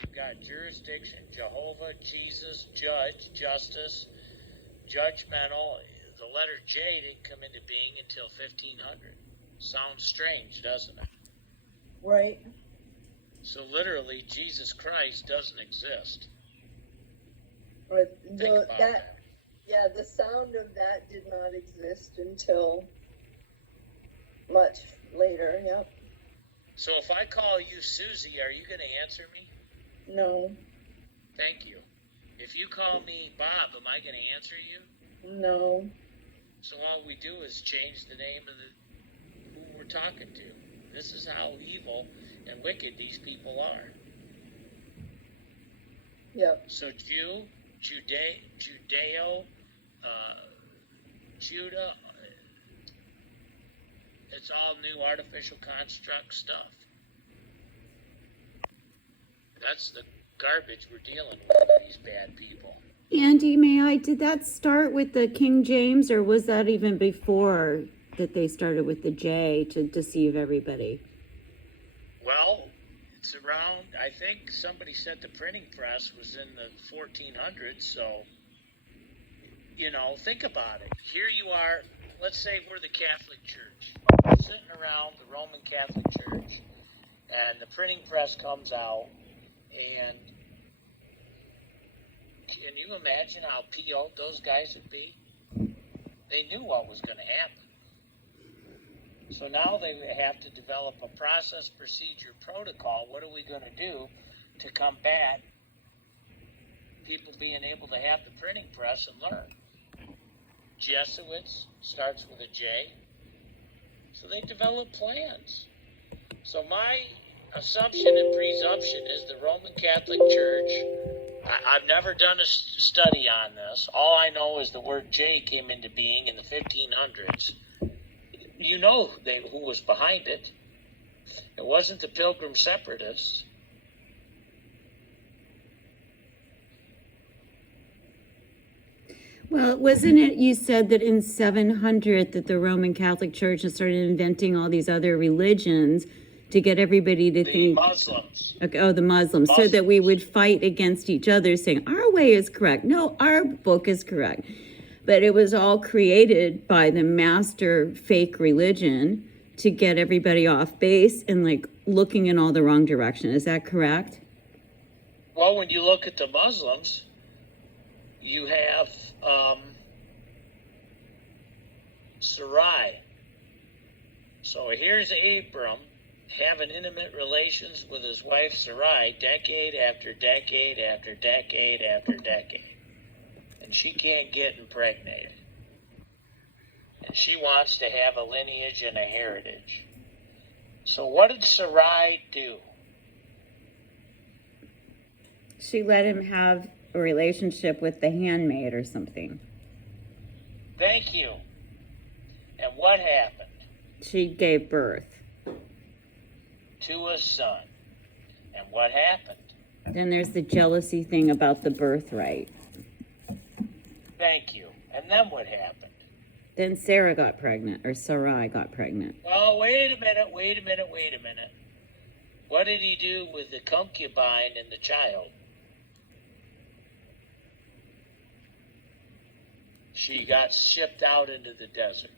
you've got jurisdiction, Jehovah, Jesus, judge, justice, judgmental. The letter J didn't come into being until 1500. Sounds strange, doesn't it? Right. So literally, Jesus Christ doesn't exist. But Think about that. Yeah, the sound of that did not exist until much later. Yep. So if I call you Susie, are you going to answer me? No. Thank you. If you call me Bob, am I going to answer you? No. So all we do is change the name of who we're talking to. This is how evil and wicked these people are. Yep. So Judeo, Judah, it's all new artificial construct stuff. That's the garbage we're dealing with these bad people. Andy, did that start with the King James, or was that even before that they started with the J to deceive everybody? Well, it's around, I think somebody said the printing press was in the 1400s, so, think about it. Here you are, let's say we're the Catholic Church. We're sitting around the Roman Catholic Church, and the printing press comes out, and can you imagine how PO'd those guys would be? They knew what was going to happen. So now they have to develop a process, procedure, protocol. What are we going to do to combat people being able to have the printing press and learn? Jesuits starts with a J. So they develop plans. So my assumption and presumption is the Roman Catholic Church. I've never done a study on this. All I know is the word J came into being in the 1500s. You know who was behind it. It wasn't the Pilgrim Separatists. Well, wasn't it, you said that in 700 that the Roman Catholic Church started inventing all these other religions to get everybody to think... Muslims. Okay, the Muslims, so that we would fight against each other saying, our way is correct. No, our book is correct. But it was all created by the master fake religion to get everybody off base and looking in all the wrong direction. Is that correct? Well, when you look at the Muslims, you have Sarai. So here's Abram having intimate relations with his wife Sarai decade after decade after decade after decade. And she can't get impregnated. And she wants to have a lineage and a heritage. So what did Sarai do? She let him have a relationship with the handmaid or something. Thank you. And what happened? She gave birth to a son. And what happened? Then there's the jealousy thing about the birthright. Thank you. And then what happened? Then Sarah got pregnant, or Sarai got pregnant. Oh, wait a minute. What did he do with the concubine and the child? She got shipped out into the desert.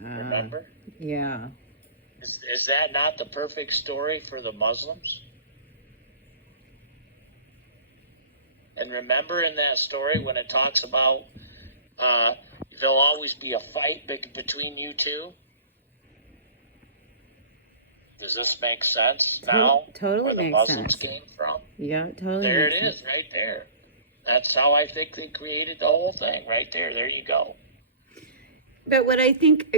Remember? Yeah. Is that not the perfect story for the Muslims? And remember in that story when it talks about there'll always be a fight between you two? Does this make sense now? Totally where the makes Muslims sense. came from? Yeah, totally. There it is, right there. That's how I think they created the whole thing, right there. There you go. But what I think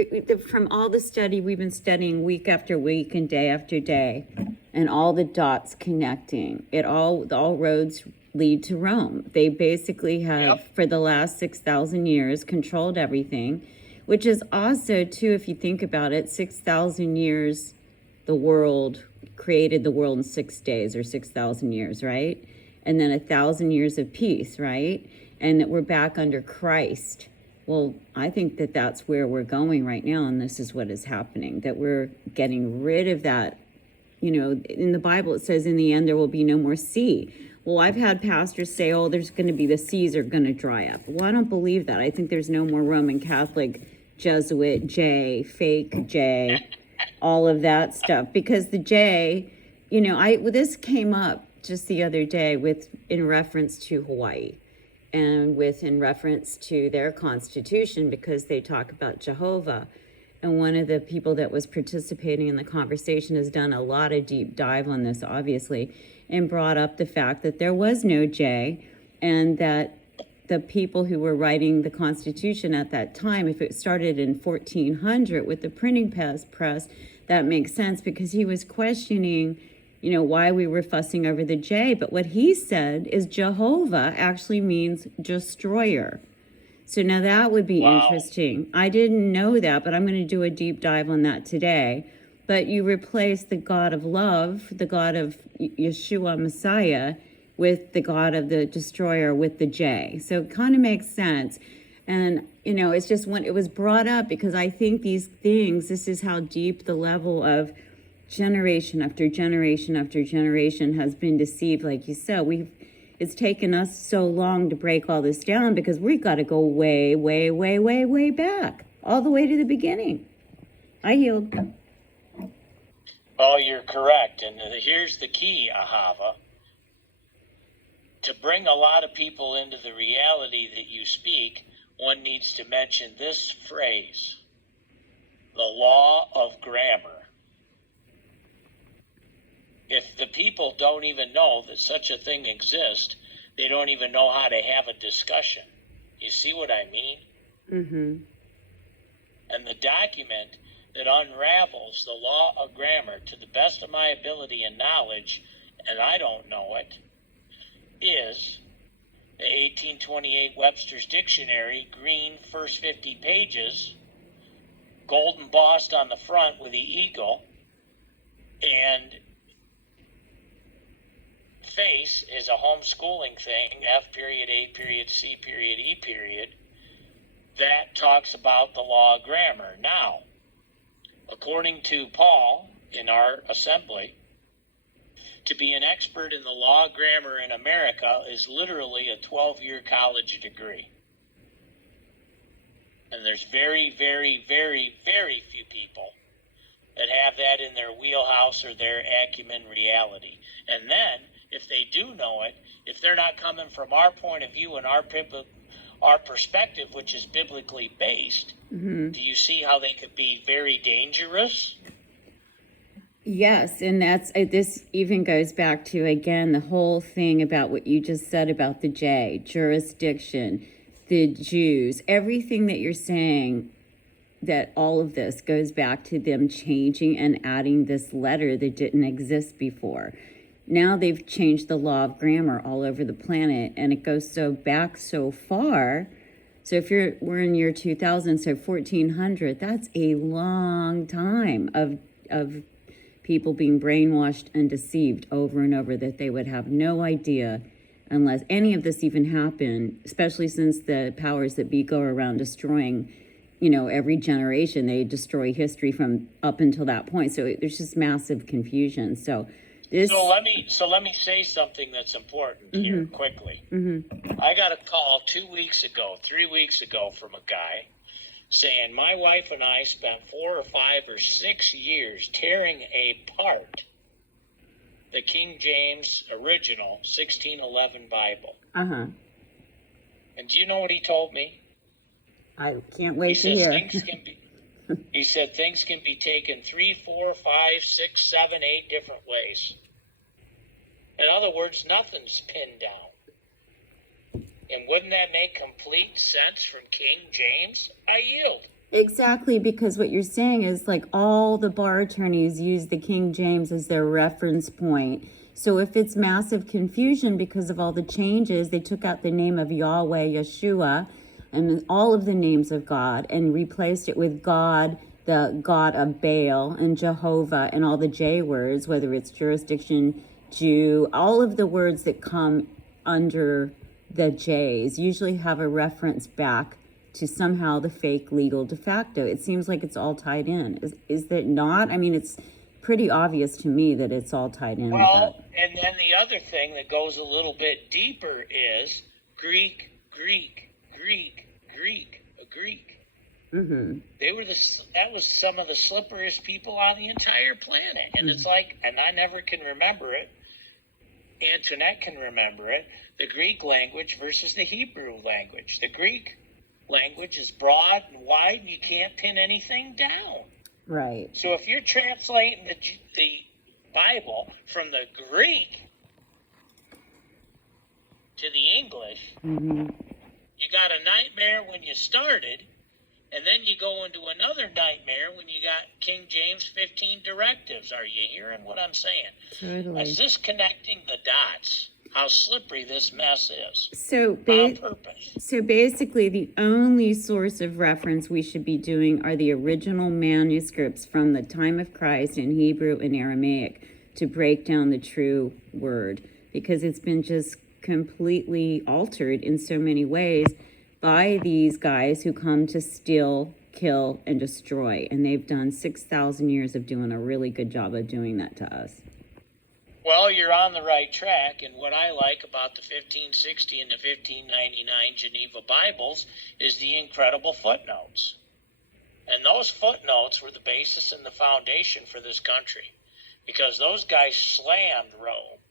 from all the study we've been studying week after week and day after day, and all the dots connecting, all roads lead to Rome. They basically have, for the last 6,000 years, controlled everything, which is also, too, if you think about it, 6,000 years, the world created the world in 6 days or 6,000 years, right? And then 1,000 years of peace, right? And that we're back under Christ. Well, I think that that's where we're going right now, and this is what is happening, that we're getting rid of that in the Bible it says in the end there will be no more sea. Well, I've had pastors say, oh, there's going to be, the seas are going to dry up. Well, I don't believe that. I think there's no more Roman Catholic, Jesuit, J, fake J, all of that stuff. Because the J, this came up just the other day in reference to Hawaii and in reference to their constitution, because they talk about Jehovah. And one of the people that was participating in the conversation has done a lot of deep dive on this, obviously, and brought up the fact that there was no J, and that the people who were writing the Constitution at that time, if it started in 1400 with the printing press, that makes sense, because he was questioning, why we were fussing over the J. But what he said is Jehovah actually means destroyer. So now that would be interesting. I didn't know that, but I'm going to do a deep dive on that today. But you replace the God of love, the God of Yeshua Messiah, with the God of the destroyer with the J. So it kind of makes sense. And, it's just when it was brought up, because I think these things, this is how deep the level of generation after generation after generation has been deceived. Like you said, it's taken us so long to break all this down, because we've got to go way, way, way, way, way back, all the way to the beginning. I yield. Oh, you're correct. And here's the key, Ahava. To bring a lot of people into the reality that you speak, one needs to mention this phrase, the law of grammar. If the people don't even know that such a thing exists, they don't even know how to have a discussion. You see what I mean? Mm-hmm. And the document that unravels the law of grammar to the best of my ability and knowledge, and I don't know it, is the 1828 Webster's Dictionary, green, first 50 pages, gold embossed on the front with the eagle, and face is a homeschooling thing, F period, A period, C period, E period, that talks about the law of grammar. Now, according to Paul in our assembly, to be an expert in the law of grammar in America is literally a 12-year college degree. And there's very, very, very, very few people that have that in their wheelhouse or their acumen reality. And then, if they do know it, if they're not coming from our point of view and our perspective, which is biblically based, Mm-hmm. do you see how they could be very dangerous? Yes, and this even goes back to, again, the whole thing about what you just said about the J, jurisdiction, the Jews, everything that you're saying, that all of this goes back to them changing and adding this letter that didn't exist before. Now they've changed the law of grammar all over the planet, and it goes back so far. So if we're in year 2000, so 1400, that's a long time of people being brainwashed and deceived over and over, that they would have no idea unless any of this even happened, especially since the powers that be go around destroying, every generation. They destroy history from up until that point. So there's just massive confusion. So let me say something that's important Mm-hmm. here quickly. Mm-hmm. I got a call 3 weeks ago from a guy saying my wife and I spent 4 or 5 or 6 years tearing apart the King James original 1611 Bible. Uh-huh. And do you know what he told me? I can't wait to He hear. He said things can be taken 3, 4, 5, 6, 7, 8 different ways. In other words, nothing's pinned down. And wouldn't that make complete sense from King James? I yield. Exactly, because what you're saying is like all the bar attorneys use the King James as their reference point. So if it's massive confusion because of all the changes, they took out the name of Yahweh, Yeshua, and all of the names of God, and replaced it with God, the God of Baal, and Jehovah, and all the J words, whether it's jurisdiction, Jew, all of the words that come under the J's usually have a reference back to somehow the fake legal de facto. It seems like it's all tied in. Is that not? I mean, it's pretty obvious to me that it's all tied in with Well, that. and then the other thing that goes a little bit deeper is Greek, Greek, Greek, Greek, a Greek. Mm-hmm. That was some of the slipperiest people on the entire planet. And it's like, and I never can remember it. Antoinette can remember it. The Greek language versus the Hebrew language. The Greek language is broad and wide, and you can't pin anything down. Right. So if you're translating the Bible from the Greek to the English, Mm-hmm. you got a nightmare when you started, and then you go into another nightmare when you got King James 15 directives. Are you hearing what I'm saying? Totally. Is this connecting the dots? How slippery this mess is. So, On purpose. so basically, the only source of reference we should be doing are the original manuscripts from the time of Christ in Hebrew and Aramaic to break down the true word, because it's been just completely altered in so many ways by these guys who come to steal, kill, and destroy. And they've done 6,000 years of doing a really good job of doing that to us. Well, you're on the right track, and what I like about the 1560 and the 1599 Geneva Bibles is the incredible footnotes. And those footnotes were the basis and the foundation for this country, because those guys slammed Rome.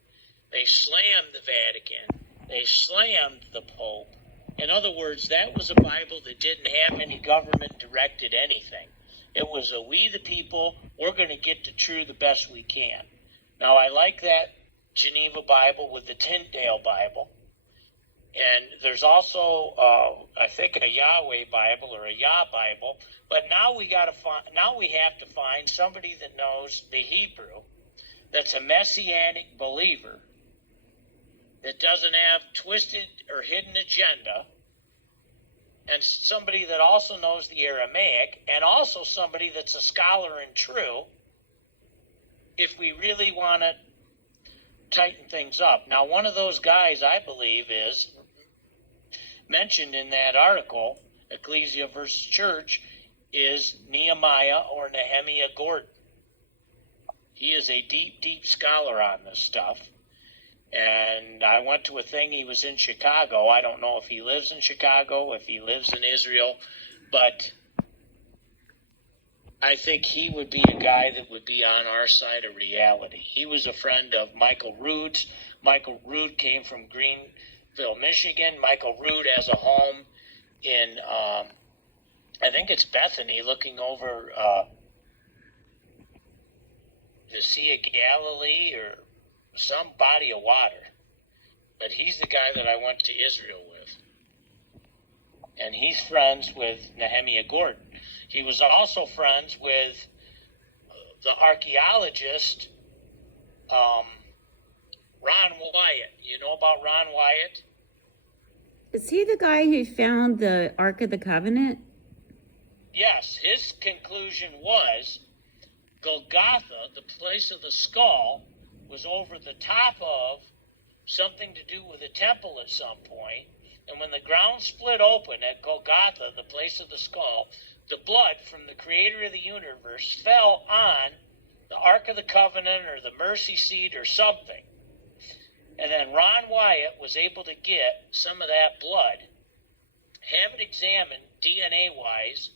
They slammed the Vatican. They slammed the Pope. In other words, that was a Bible that didn't have any government-directed anything. It was a we the people, we're going to get the true the best we can. Now, I like that Geneva Bible with the Tyndale Bible. And there's also, I think, a Yahweh Bible or a Yah Bible. But now we have to find somebody that knows the Hebrew, that's a messianic believer, that doesn't have twisted or hidden agenda, and somebody that also knows the Aramaic, and also somebody that's a scholar and true, if we really want to tighten things up. Now, one of those guys, I believe, is mentioned in that article, Ecclesia versus Church, is Nehemiah or Nehemiah Gordon. He is a deep, deep scholar on this stuff. And I went to a thing, he was in Chicago. I don't know if he lives in Chicago, if he lives in Israel, but I think he would be a guy that would be on our side of reality. He was a friend of Michael Rood's. Michael Rood came from Greenville, Michigan. Michael Rood has a home in, I think it's Bethany, looking over the Sea of Galilee or some body of water. But he's the guy that I went to Israel with. And he's friends with Nehemiah Gordon. He was also friends with the archaeologist Ron Wyatt. You know about Ron Wyatt? Is he the guy who found the Ark of the Covenant? Yes, his conclusion was Golgotha, the place of the skull, was over the top of something to do with a temple at some point. And when the ground split open at Golgotha, the place of the skull, the blood from the creator of the universe fell on the Ark of the Covenant or the mercy seat or something. And then Ron Wyatt was able to get some of that blood, have it examined DNA-wise,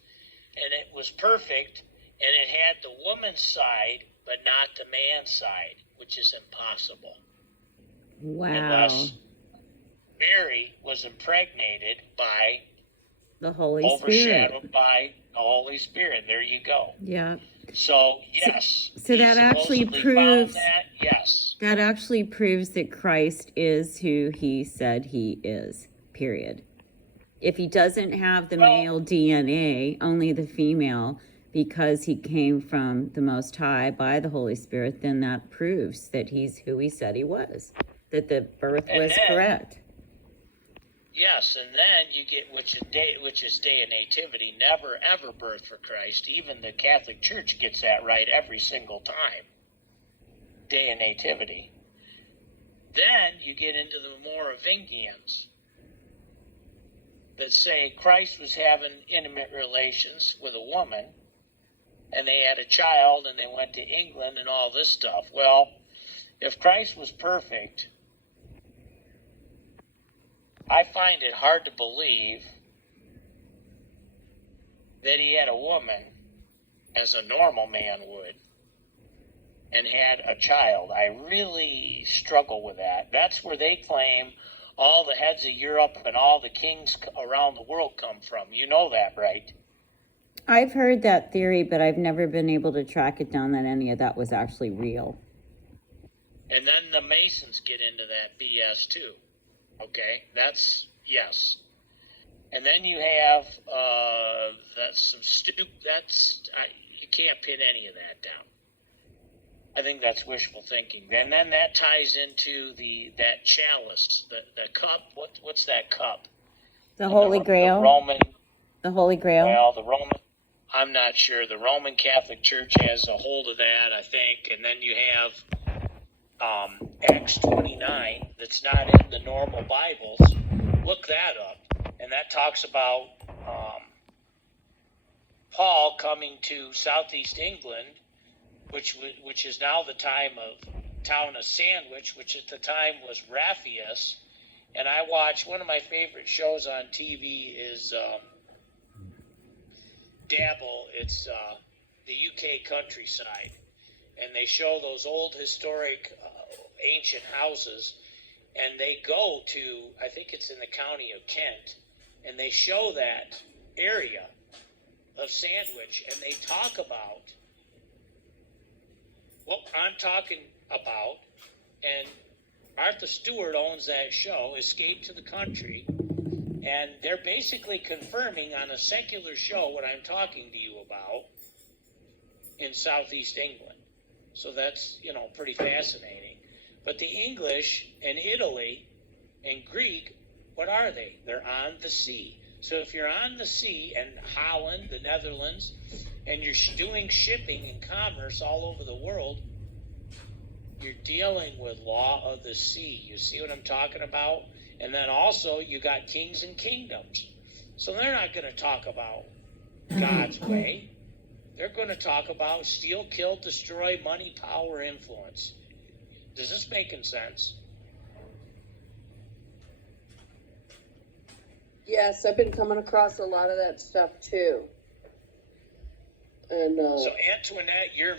and it was perfect, and it had the woman's side, but not the man's side, which is impossible. Wow. Unless Mary was impregnated by, The Holy overshadowed Spirit. by the Holy Spirit. There you go. Yeah. So, yes. So that he actually supposedly proves- found that, yes. That actually proves that Christ is who he said he is, period. If he doesn't have the male DNA, only the female, because he came from the Most High by the Holy Spirit, then that proves that he's who he said he was, that the birth And was then- correct. Yes, and then you get, which is day and nativity, never ever birth for Christ. Even the Catholic Church gets that right every single time. Day and nativity. Then you get into the Moravians that say Christ was having intimate relations with a woman, and they had a child, and they went to England and all this stuff. Well, if Christ was perfect, I find it hard to believe that he had a woman, as a normal man would, and had a child. I really struggle with that. That's where they claim all the heads of Europe and all the kings around the world come from. You know that, right? I've heard that theory, but I've never been able to track it down that any of that was actually real. And then the Masons get into that BS too. Okay, that's yes. And then you have that's some stupid. You can't pin any of that down. I think that's wishful thinking. And then that ties into that chalice, the cup. What's that cup? The Holy Grail. The Roman. The Holy Grail. Well, the Roman. I'm not sure. The Roman Catholic Church has a hold of that, I think. And then you have Acts 29 that's not in the normal Bibles. Look that up. And that talks about Paul coming to southeast England, which is now the town of Sandwich, which at the time was Raphaeus. And I watch, one of my favorite shows on TV is Dabble. It's the UK countryside. And they show those old historic ancient houses. And they go to, I think it's in the county of Kent, and they show that area of Sandwich, and they talk about what I'm talking about. And Martha Stewart owns that show, Escape to the Country, and they're basically confirming on a secular show what I'm talking to you about in southeast England. So that's, pretty fascinating. But the English and Italy and Greek, what are they? They're on the sea. So if you're on the sea, and Holland, the Netherlands, and you're doing shipping and commerce all over the world, you're dealing with law of the sea. You see what I'm talking about? And then also you got kings and kingdoms. So they're not going to talk about God's way. They're going to talk about steal, kill, destroy, money, power, influence. Does this make sense? Yes, I've been coming across a lot of that stuff too. And So Antoinette, your